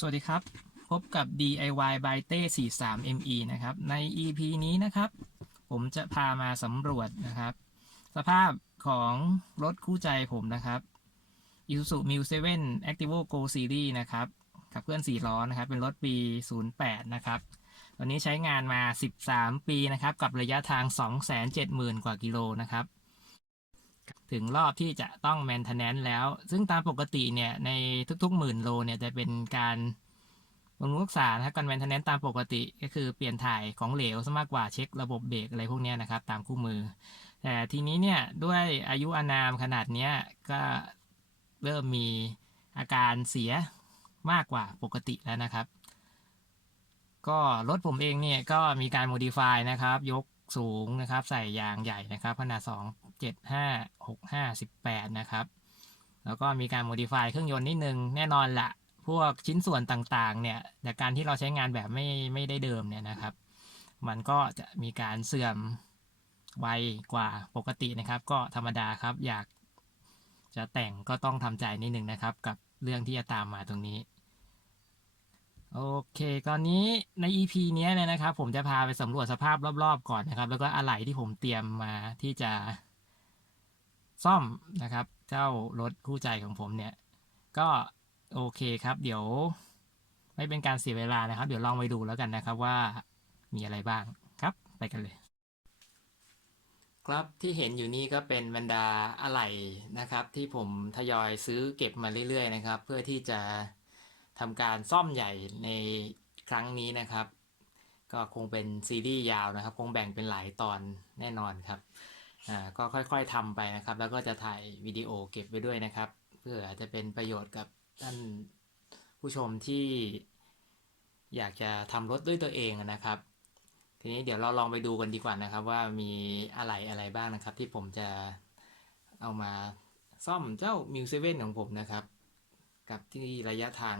สวัสดีครับ พบกับ DIY by เต้43 ME นะครับ ใน EP นี้นะครับ ผมจะพามาสำรวจนะครับ สภาพของรถคู่ใจผมนะครับ Isuzu Mu 7 Activo Go Series นะครับขับเคลื่อน4ล้อนะครับ เป็นรถปี 08 นะครับตอนนี้ใช้งานมา 13 ปีนะครับ กับระยะทาง 270,000 กว่ากิโลนะครับ ถึงรอบที่จะต้อง maintenance แล้ว ซึ่งตามปกติเนี่ยในทุกๆหมื่นโลเนี่ยจะเป็นการบำรุงรักษานะครับการ maintenance ตามปกติก็คือเปลี่ยนถ่ายของเหลวซะมากกว่าเช็คระบบเบรกอะไรพวกนี้นะครับ ตามคู่มือ แต่ทีนี้เนี่ยด้วยอายุอานามขนาดเนี้ยก็เริ่มมีอาการเสียมากกว่าปกติแล้วนะครับ ก็รถผมเองเนี่ยก็มีการ modify นะครับ ยกสูงนะครับ ใส่ยางใหญ่นะครับขนาด2 7 5 6 5 18 นะครับ แล้วก็มีการ modify เครื่องยนต์นิดนึง แน่นอนละพวกชิ้นส่วนต่างๆ เนี่ย จากการที่เราใช้งานแบบไม่ไม่ได้เดิมเนี่ยนะครับ มันก็จะมีการเสื่อมไวกว่าปกตินะครับ ก็ธรรมดาครับ อยากจะแต่งก็ต้องทำใจนิดนึงนะครับ กับเรื่องที่จะตามมาตรงนี้โอเค ตอนนี้ใน EP เนี้ยเนี่ยนะครับ ผมจะพาไปสำรวจสภาพรอบๆก่อนนะครับ แล้วก็อะไหล่ที่ผมเตรียมมาที่จะ ซ่อมนะครับ เจ้ารถคู่ใจของผมเนี่ย ก็โอเคครับ เดี๋ยว ไม่เป็นการเสียเวลานะครับ เดี๋ยวลองไปดูแล้วกันนะครับว่ามีอะไรบ้างครับ ไปกันเลย ครับที่เห็นอยู่นี่ก็เป็นบรรดาอะไหล่นะครับ ที่ผมทยอยซื้อเก็บมาเรื่อยๆนะครับ เพื่อที่จะทำการซ่อมใหญ่ในครั้งนี้นะครับ ก็คงเป็นซีรีส์ยาวนะครับ คงแบ่งเป็นหลายตอนแน่นอนครับ อ่าก็ค่อยๆทำไปนะครับ แล้วก็จะถ่ายวิดีโอเก็บไว้ด้วยนะครับ เพื่ออาจจะเป็นประโยชน์กับท่านผู้ชมที่อยากจะทำรถด้วยตัวเองนะครับ ทีนี้เดี๋ยวเราลองไปดูกันดีกว่านะครับ ว่ามีอะไรอะไรบ้างนะครับ ที่ผมจะเอามาซ่อมเจ้า m ิวเซเว่นของผมนะครับ กับที่ระยะทาง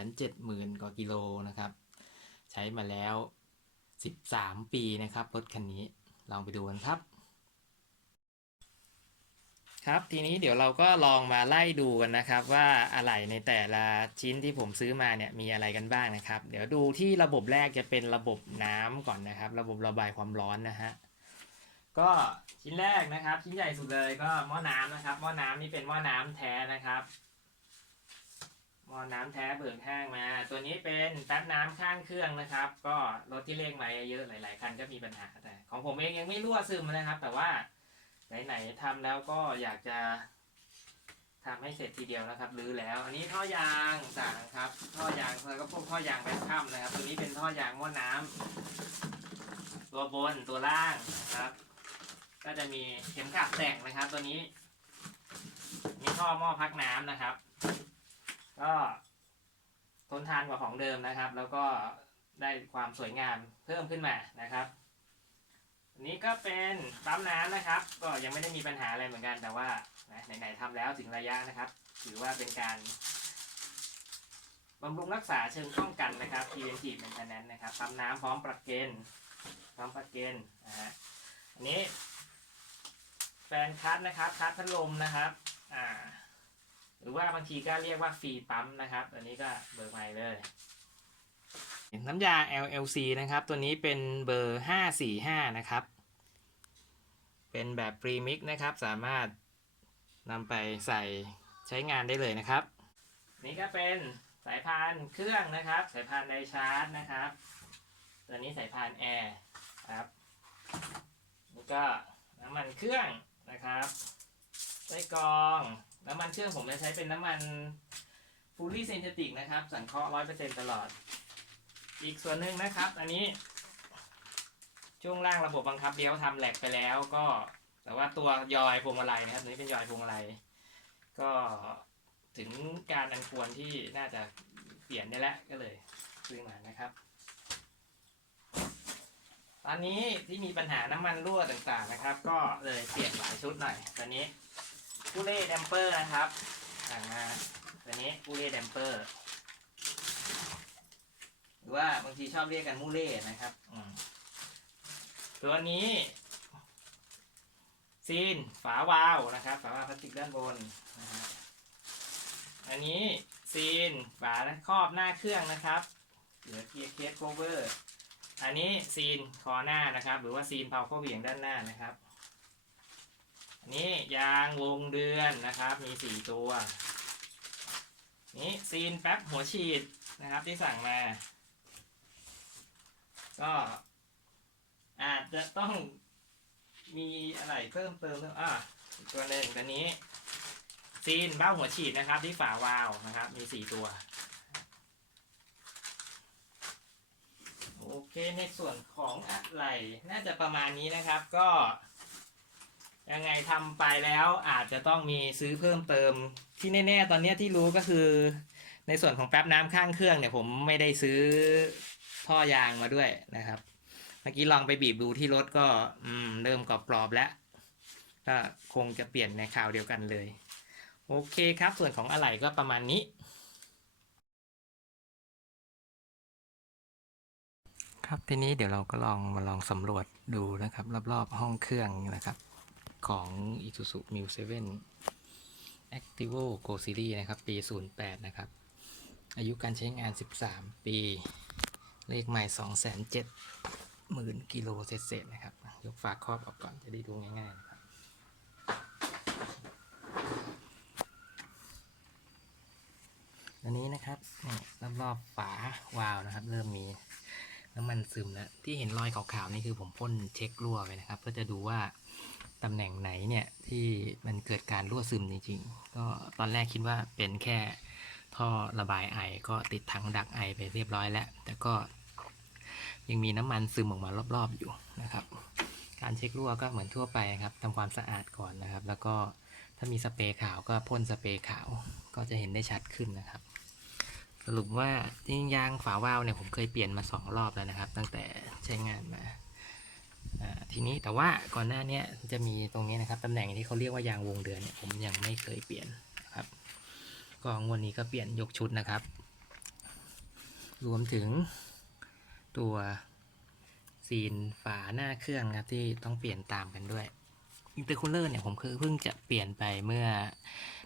270,000 กว่ากิโลนะครับ ใช้มาแล้ว 13 ปีนะครับรถคันนี้ลองไปดูกันครับ ครับทีนี้เดี๋ยวเราก็ลองมาไล่ดูกันนะครับ ว่าอะไหล่ในแต่ละชิ้นที่ผมซื้อมาเนี่ยมีอะไรกันบ้างนะครับ เดี๋ยวดูที่ระบบแรกจะเป็นระบบน้ำก่อนนะครับ ระบบระบายความร้อนนะฮะก็ชิ้นแรกนะครับ ชิ้นใหญ่สุดเลยก็หม้อน้ำนะครับ หม้อน้ำนี่เป็นหม้อน้ำแท้นะครับหม้อน้ำแท้เบิกแห้งมา ตัวนี้เป็นแป๊บน้ำข้างเครื่องนะครับ ก็รถที่เลขมาเยอะๆหลาย ๆคันก็มีปัญหาแต่ของผมเองยังไม่รั่วซึมนะครับ แต่ว่า ไหนๆทำแล้วก็อยากจะทำให้เสร็จทีเดียวนะครับรื้อแล้ว อันนี้ท่อยางต่างครับ ท่อยางแล้วก็พวกท่อยางแบคคัมนะครับ ตัวนี้เป็นท่อยางหม้อน้ำตัวบนตัวล่างนะครับ ก็จะมีเข็มขัดแต่งนะครับ ตัวนี้ มีท่อหม้อพักน้ำนะครับ ก็ทนทานกว่าของเดิมนะครับ แล้วก็ได้ความสวยงามเพิ่มขึ้นมานะครับ นี้ก็เป็นปั๊มน้ำนะครับ ก็ยังไม่ได้มีปัญหาอะไรเหมือนกันแต่ว่านะไหนๆทำแล้วถึงระยะนะครับ ถือว่าเป็นการบำรุงรักษาเชิงป้องกันนะครับ preventive maintenance นะครับปั๊มน้ำพร้อมปลักเกนพร้อมปลักเกนนะฮะอันนี้แฟนคัทนะครับคัทพัดลมนะครับอ่าหรือว่าบางทีก็เรียกว่าฟรีปั๊มนะครับ อันนี้ก็เบอร์ใหม่เลย น้ำยา LLC นะครับ ตัวนี้เป็นเบอร์ 545 นะครับ เป็นแบบพรีมิกนะครับ สามารถนำไปใส่ใช้งานได้เลยนะครับ นี่ก็เป็นสายพานเครื่องนะครับ สายพานไดชาร์จนะครับ ตัวนี้สายพานแอร์ครับนี่ก็น้ำมันเครื่องนะครับไส้กรองน้ำมันเครื่องผมจะใช้เป็นน้ำมันฟูลี่เซนเทติกนะครับ สังเคราะห์100%ตลอด อีกส่วนหนึ่งนะครับ อันนี้ ช่วงล่างระบบบังคับเลี้ยวทำแหลกไปแล้วก็แต่ว่าตัวยอยพวงมาลัยนะครับตัวนี้เป็นยอยพวงมาลัยก็ถึงการอันควรที่น่าจะเปลี่ยนได้แล้วก็เลยซื้อมานะครับ ตอนนี้ที่มีปัญหาน้ำมันรั่วต่างๆนะครับ ก็เลยเปลี่ยนหลายชุดหน่อยตอนนี้กูเล่แดมเปอร์นะครับอ่าตัวนี้กูเล่แดมเปอร์ รือว่าบางทีชอบเรียกกันมูเล่นะครับตัวนี้ซีนฝาวาล์วนะครับ ฝาวาล์วพลาสติกด้านบนนะฮะอันนี้ซีนฝาครอบหน้าเครื่องนะครับหลือเกียร์เคสโคเวอร์ อันนี้ซีนคอหน้านะครับ หรือว่าซีนเผาเข้าเหวี่ยงด้านหน้านะครับ อันนี้ยางวงเดือนนะครับ มีสี่ตัว นี่ซีนแป๊บหัวฉีดนะครับที่สั่งมา ก็อาจจะต้องมีอะไรเพิ่มเติมเพิ่มอะอีกตัวหนึ่งตัวนี้ ซีนเบ้าหัวฉีดนะครับ ที่ฝาวาล์วนะครับ มีสี่ตัว โอเคในส่วนของอะไรน่าจะประมาณนี้นะครับก็ ยังไงทำไปแล้วอาจจะต้องมีซื้อเพิ่มเติมที่แน่ ๆ ตอนนี้ที่รู้ก็คือ ในส่วนของแป๊บน้ำข้างเครื่องเนี่ยผมไม่ได้ซื้อ ท่อยางมาด้วยนะครับ เมื่อกี้ลองไปบีบดูที่รถก็อืมเริ่มกรอบๆแล้ว ก็คงจะเปลี่ยนในข่าวเดียวกันเลย โอเคครับ ส่วนของอะไหล่ก็ประมาณนี้ ครับทีนี้เดี๋ยวเราก็ลองมาลองสำรวจดูนะครับ รอบๆห้องเครื่องนะครับ ของ Isuzu m u 7 Activo Go Series นะครับ ปี 08 นะครับ อายุการใช้งาน 13 ปี เลขใหม่207หมื่นกิโลเศษๆนะครับ ยกฝาครอบออกก่อนจะได้ดูง่ายๆนะครับอันนี้นะครับนี่รอบๆฝาวาล์วนะครับ เริ่มมีน้ำมันซึมแล้วที่เห็นรอยขาวๆนี่คือผมพ่นเช็ครั่วไปนะครับ เพื่อจะดูว่าตำแหน่งไหนเนี่ยที่มันเกิดการรั่วซึมจริงๆ ก็ตอนแรกคิดว่าเป็นแค่ท่อระบายไอก็ติดถังดักไอไปเรียบร้อยแล้ว แต่ก็ ยังมีน้ำมันซึมออกมารอบๆอยู่นะครับ การเช็ครั่วก็เหมือนทั่วไปครับทำความสะอาดก่อนนะครับ แล้วก็ถ้ามีสเปรย์ขาวก็พ่นสเปรย์ขาวก็จะเห็นได้ชัดขึ้นนะครับ สรุปว่าจริงยางฝาวาล์วเนี่ยผมเคยเปลี่ยนมาสองรอบแล้วนะครับ ตั้งแต่ใช้งานมาทีนี้แต่ว่าก่อนหน้านี้จะมีตรงนี้นะครับตำแหน่งที่เขาเรียกว่ายางวงเดือนเนี่ยผมยังไม่เคยเปลี่ยนนะครับก็งวดนี้ก็เปลี่ยนยกชุดนะครับ รวมถึง ตัวซีนฝาหน้าเครื่องนะครับที่ต้องเปลี่ยนตามกันด้วยอินเตอร์คูลเลอร์เนี่ยผมคือเพิ่งจะเปลี่ยนไปเมื่อ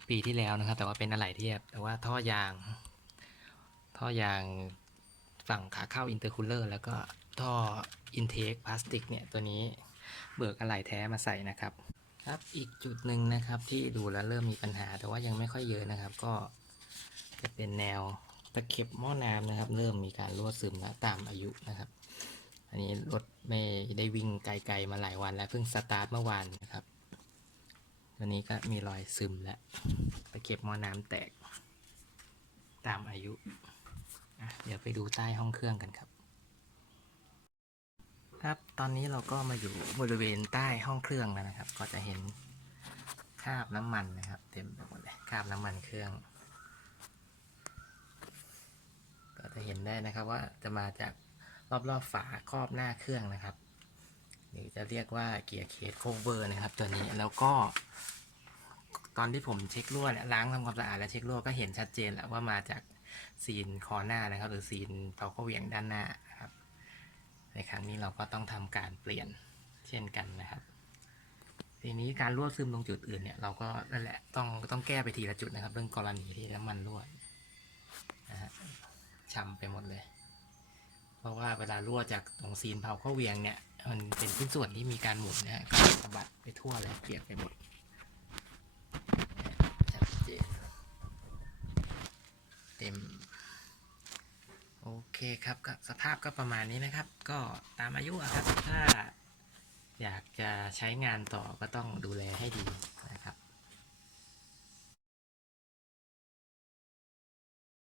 ปีที่แล้วนะครับ แต่ว่าเป็นอะไรเทียบ แต่ว่าท่อยาง ท่อยางฝั่งขาเข้าอินเตอร์คูลเลอร์แล้วก็ท่ออินเทคพลาสติกเนี่ยตัวนี้เบิกอะไหล่แท้มาใส่นะครับครับอีกจุดหนึ่งนะครับที่ดูแล้วเริ่มมีปัญหา แต่ว่ายังไม่ค่อยเยอะนะครับ ก็จะเป็นแนว ตะเข็บหม้อน้ำนะครับ เริ่มมีการรั่วซึมแล้วตามอายุนะครับ อันนี้รถไม่ได้วิ่งไกลๆมาหลายวันแล้วเพิ่งสตาร์ทเมื่อวานนะครับตัวนี้ก็มีรอยซึมแล้วตะเข็บหม้อน้ำแตกตามอายุอะเดี๋ยวไปดูใต้ห้องเครื่องกันครับ ครับตอนนี้เราก็มาอยู่บริเวณใต้ห้องเครื่องแล้วนะครับ ก็จะเห็นคราบน้ำมันนะครับ เต็มไปหมดเลยคราบน้ำมันเครื่อง ก็ จะเห็นได้นะครับว่าจะมาจากรอบๆฝาครอบหน้าเครื่องนะครับ หรือจะเรียกว่าเกียร์เคสโคเวอร์นะครับ ตัวนี้แล้วก็ ตอนที่ผมเช็ครั่วเนี่ยล้างทำความสะอาดและเช็ครั่วก็เห็นชัดเจนแล้วว่ามาจากซีนคอหน้านะครับ หรือซีนเผาเข้าเหวี่ยงด้านหน้านะครับ ในครั้งนี้เราก็ต้องทำการเปลี่ยนเช่นกันนะครับทีนี้การรั่วซึมตรงจุดอื่นเนี่ยเราก็นั่นแหละต้องต้องแก้ไปทีละจุดนะครับ เรื่องกรณีที่น้ำมันรั่วนะฮะ ช้ำไปหมดเลย เพราะว่าเวลารั่วจากตรงซีนเผาเข้าเวียงเนี่ย มันเป็นชิ้นส่วนที่มีการหมุนนะฮะก็สะบัดไปทั่วเลยเปียกไปหมดชัดเจนเต็ม โอเคครับก็สภาพก็ประมาณนี้นะครับ ก็ตามอายุครับ ถ้าอยากจะใช้งานต่อก็ต้องดูแลให้ดี